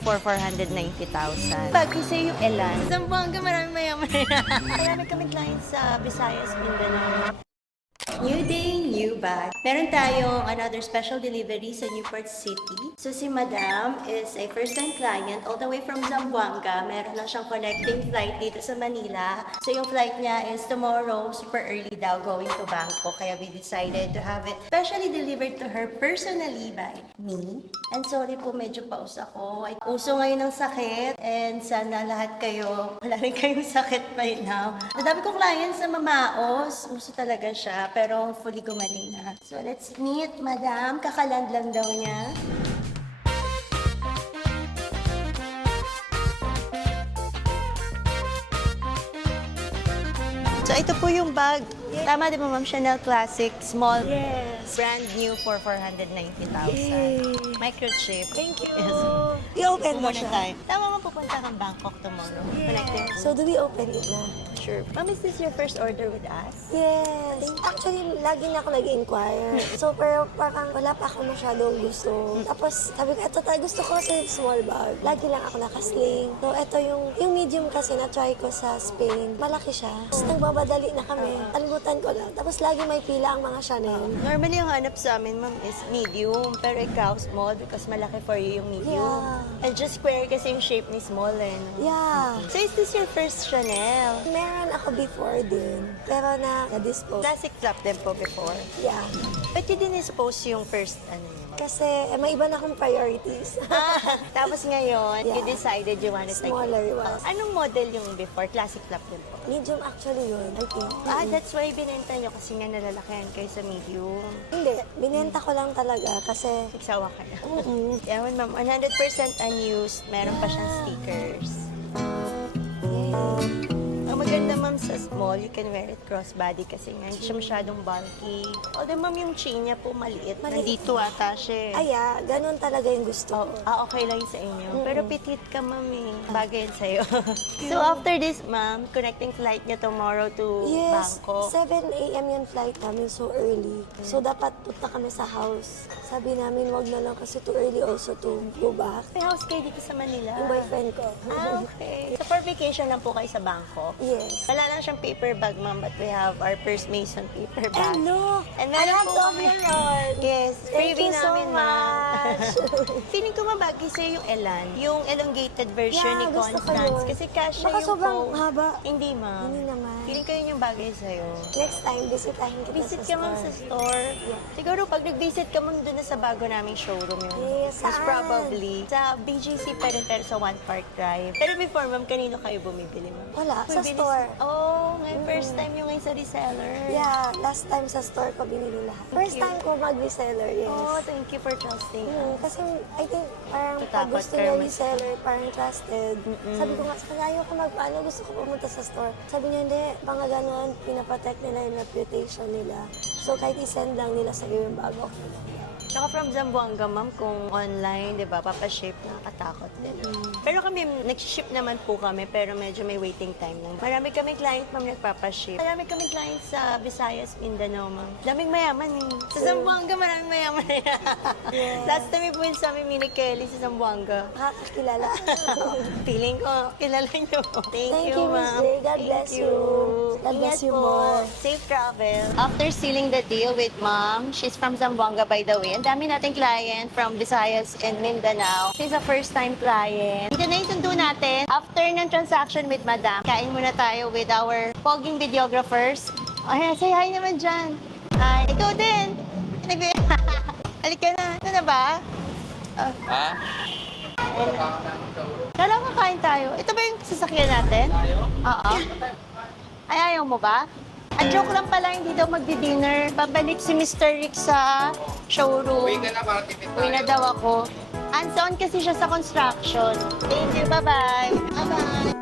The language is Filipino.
for 490,000. Pag kasi yung Elan, Zamboanga, maraming mayaman na. Marami kami clients sa Visayas, Mindanao. New day, new bag. Meron tayong another special delivery sa Newport City. So si Madam is a first-time client all the way from Zamboanga. Meron lang siyang connecting flight dito sa Manila. So yung flight niya is tomorrow, super early daw, going to Bangkok. Kaya we decided to have it specially delivered to her personally by me. And sorry po, medyo paus ako. Uso ngayon ng sakit and sana lahat kayo, wala rin kayong sakit right now. Madami kong clients na mamaos. Uso talaga siya, pero fully gumaling na. So let's meet, Madam. Kakaland lang daw niya. So ito po yung bag. Tama di ba, Ma'am? Chanel Classic, small. Yes. Brand new for 490,000. Yay. Microchip. Thank you. Yes. I-open mo Muna siya. tayo. Tama mo, pupunta kang Bangkok tomorrow. Connecting. So, do we open it na? Sure. Ma'am, is this your first order with us? Yes. Actually, lagi na ako nag-inquire. So, pero parang wala pa ako masyadong gusto. Tapos, sabi ko, eto tayo, gusto ko kasi small bag. Lagi lang ako nakasling. So, eto yung medium kasi na-try ko sa Spain. Malaki siya. Tapos, nagbabadali na kami. Alimutan ko lang. Tapos, lagi may pila ang mga Chanel. Normally, yung hanap sa amin, ma'am, is medium. Pero ikaw, small because malaki for you yung medium. Yeah. And just square kasi yung shape ni small, eh. No? Yeah. So, is this your first Chanel? Meron ako before din. Pero na-dispose. Classic flap din po before. Yeah. Ba't you dinispose yung first, ano niyo? Kasi may iba na akong priorities. Tapos ngayon, Yeah. you decided you wanted Smaller was. Anong model yung before? Classic flap din po. Medium actually yun, I think. That's why binenta nyo kasi nga nalalakayan kayo sa medium. Hindi, binenta ko lang talaga kasi... Nagsawa ka na. Mm-mm. Yeah, ma'am, 100% unused. Meron pa siyang stickers. Ang maganda, ma'am, sa small, you can wear it crossbody kasi nga hindi siya masyadong bulky. Although, ma'am, yung chain niya po maliit. Nandito ata siya. Aya, ganun talaga yung gusto ko. Okay lang yun sa inyo. Pero petite ka, ma'am, eh. Bagay yun sa'yo. So, after this, ma'am, connecting flight niya tomorrow to Yes, Bangkok. 7 a.m. yung flight namin, so early. So, dapat punta kami sa house. Sabi namin, wag na lang kasi too early also to go back. May house kayo dito sa Manila. Yung boyfriend ko. Okay. So, for vacation lang po kayo sa Bangkok? Yes. Wala lang siyang paper bag, ma'am, but we have our First Mason paper bag. And look, And I meron have po to kami- Toblerone. Yes, Thank freebie you so namin, ma'am. much. Feeling ko mabagi sa'yo yung Elan, yung elongated version Yeah, ni gusto ko Constance. yun. Kasi kasha Baka yung sobrang foam. haba. Hindi, ma'am. Hindi naman. Feeling ko yun yung bagay sa'yo. Next time, bisitahin kita Visit sa ka, ma'am, store. sa store. Yeah. Siguro, pag nag-visit ka, ma'am, doon na sa bago naming showroom yun. Yes, Most saan? probably. Sa BGC pa rin, pero sa One Park Drive. Pero before, ma'am, kanino kayo bumibili, ma'am? Wala, sa Bumibili store. Oh, ngayon, first time yung ngayon sa reseller. Yeah, last time sa store ko binili lahat. First you. time ko mag-reseller, yes. Oh, thank you for trusting. Kasi I think parang pag Tatakot gusto kayo niya mas- reseller, parang trusted. Sabi ko nga sa kanya, ayaw ko magpaano, gusto ko pumunta sa store. Sabi niya, hindi, mga ganon, pinaprotect nila yung reputation nila. So kahit isend lang nila sa iyo yung bago. Tsaka from Zamboanga, ma'am, kung online, di ba, papaship, nakakatakot din. Pero kami, nag-ship naman po kami, pero medyo may waiting time lang. Marami kami client, ma'am, nagpapaship. Marami kami client sa Visayas, Mindanao, ma'am. Daming mayaman, eh. Sa Zamboanga, maraming mayaman. Last time, may pumunta sa amin, Mini Kelly sa Zamboanga. Nakakakilala. Feeling ko, kilala niyo. Thank Thank you, Miss ma'am. Jay. God Thank bless you. God Ingat bless you po. more. Safe travel. After sealing the deal with mom, she's from Zamboanga, by the way. Ang dami nating client from Visayas and Mindanao. She's a first-time client. Ito na yung sundo natin. After ng transaction with madam, kain muna tayo with our pogging videographers. Ayan, say hi naman dyan. Hi. Ikaw din. Halika na. Ito na ba? Ha? Kala ko kain tayo. Ito ba yung sasakyan natin? Oo. Ay, ayaw mo ba? Joke lang pala, hindi daw magdi-dinner. Babalik si Mr. Rick sa showroom. Uwi ka na para tipid tayo. Uwi na daw ako. Hands-on kasi siya sa construction. Thank you, bye-bye. Bye-bye.